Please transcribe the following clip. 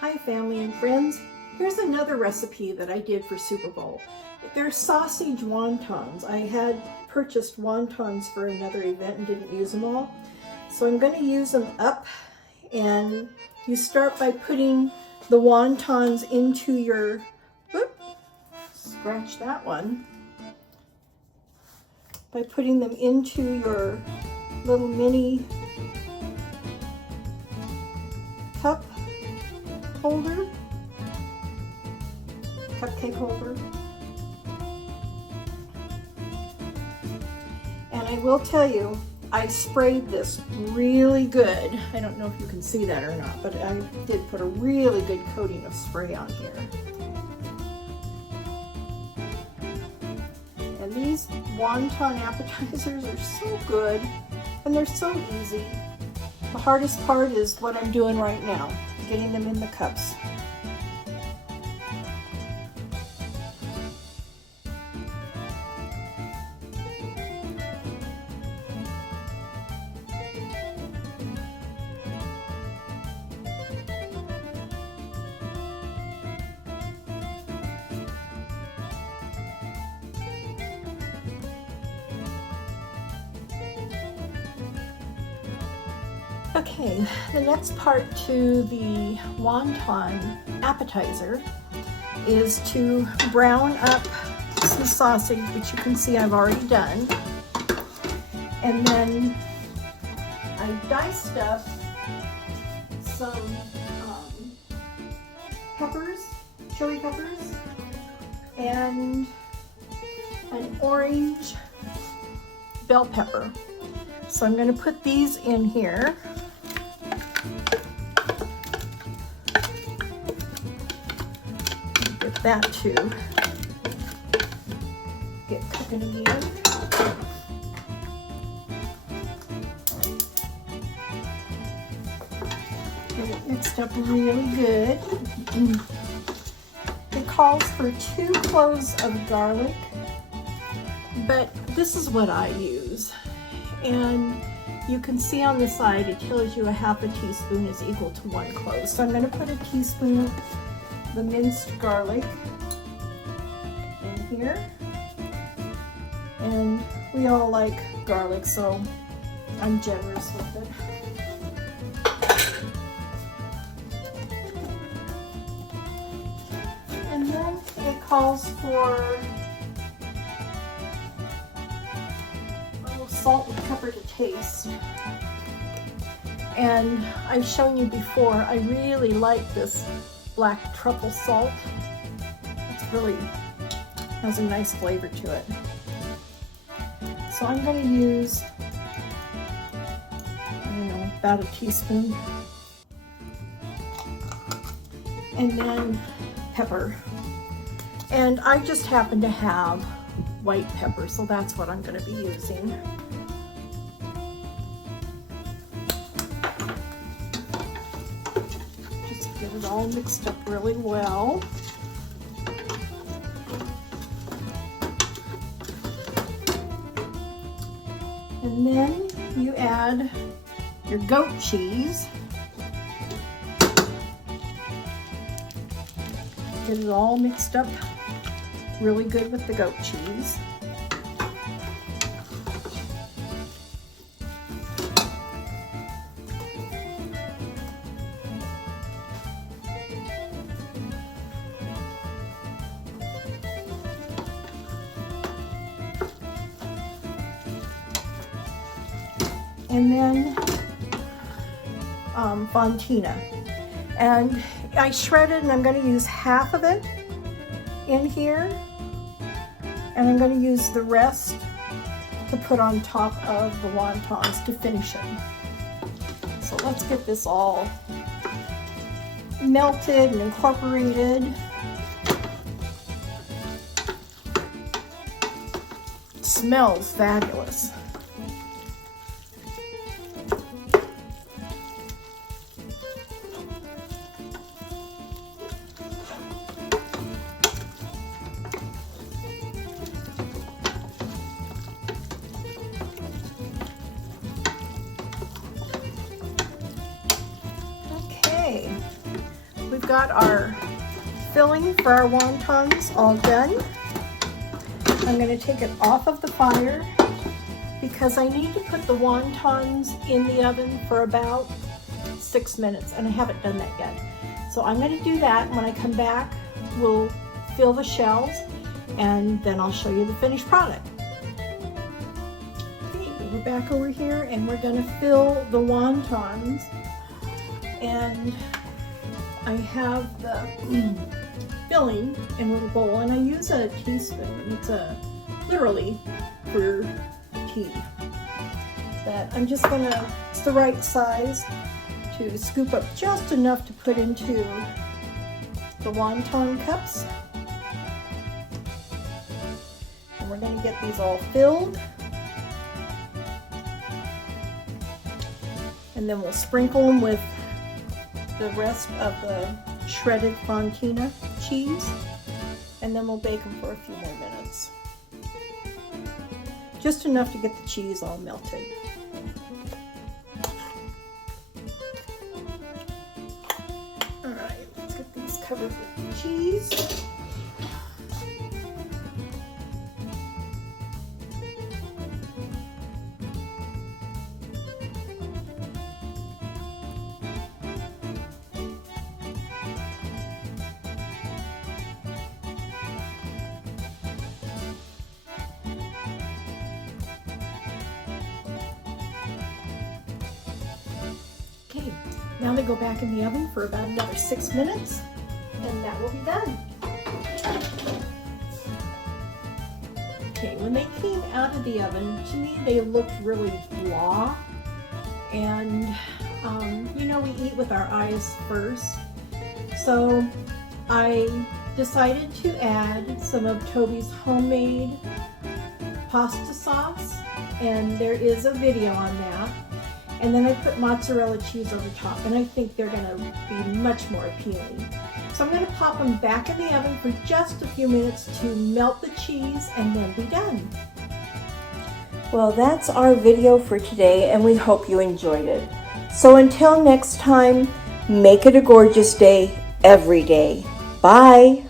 Hi family and friends, here's another recipe that I did for Super Bowl. They're sausage wontons. I had purchased wontons for another event and didn't use them all. So I'm going to use them up, and you start by putting the wontons into your, scratch that one, by putting them into your little mini cup holder, cupcake holder. And I will tell you, I sprayed this really good. I don't know if you can see that or not, but I did put a really good coating of spray on here. And these wonton appetizers are so good, and they're so easy. The hardest part is what I'm doing right now, getting them in the cups. Okay, the next part to the wonton appetizer is to brown up some sausage, which you can see I've already done. And then I diced up some peppers, chili peppers, and an orange bell pepper. So I'm going to put these in here. Get that to get cooking again. Get it mixed up really good. It calls for 2 cloves of garlic, but this is what I use. And you can see on the side it tells you a ½ teaspoon is equal to 1 clove. So I'm going to put a teaspoon of the minced garlic in here. And we all like garlic, so I'm generous with it. And then it calls for salt and pepper to taste. And I've shown you before, I really like this black truffle salt. It's really has a nice flavor to it. So I'm going to use, I don't know, about a teaspoon. And then pepper. And I just happen to have white pepper, so that's what I'm going to be using. Just get it all mixed up really well. And then you add your goat cheese. Get it all mixed up really good with the goat cheese. And then fontina. And I shredded, and I'm going to use half of it in here. And I'm going to use the rest to put on top of the wontons to finish them. So let's get this all melted and incorporated. It smells fabulous. we've got our filling for our wontons all done. I'm going to take it off of the fire because I need to put the wontons in the oven for about 6 minutes, and I haven't done that yet. So I'm going to do that, and when I come back, we'll fill the shells, and then I'll show you the finished product. Okay, we're back over here, and we're going to fill the wontons, and I have the filling in a little bowl, and I use a teaspoon. It's literally for tea. That I'm just gonna, it's the right size to scoop up just enough to put into the wonton cups. And we're gonna get these all filled. And then we'll sprinkle them with the rest of the shredded fontina cheese, and then we'll bake them for a few more minutes. Just enough to get the cheese all melted. All right, let's get these covered with cheese. Okay, now they go back in the oven for about another 6 minutes, and that will be done. Okay, when they came out of the oven, to me they looked really blah, and you know, we eat with our eyes first, so I decided to add some of Toby's homemade pasta sauce, and there is a video on that. And then I put mozzarella cheese over top, and I think they're gonna be much more appealing. So I'm gonna pop them back in the oven for just a few minutes to melt the cheese and then be done. Well, that's our video for today, and we hope you enjoyed it. So until next time, make it a gorgeous day every day. Bye.